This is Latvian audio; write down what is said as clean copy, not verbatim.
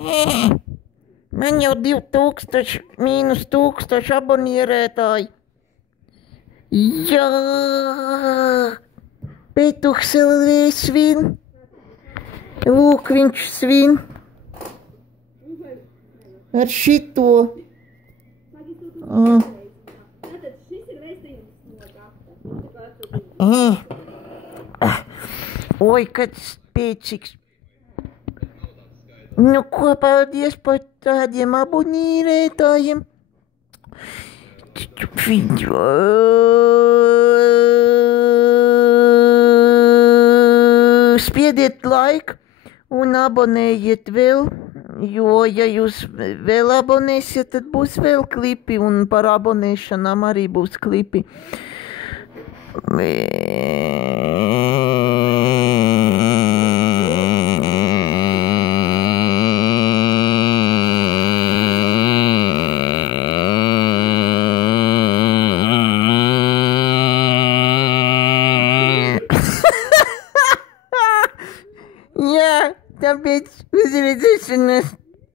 Man jau 2000, mīnus 1000 abonierētāji. Jā, Petuks svin. Lūk, viņš svin. Ar šito. Oi, kad spēcīgs. Nu, ko paldies par tādiem abonierētājiem. Spiediet laiku un abonējiet vēl, jo, ja jūs vēl abonēsiet, tad būs vēl klipi, un par abonēšanām arī būs klipi. Jā, tāpēc uz redzēšanos.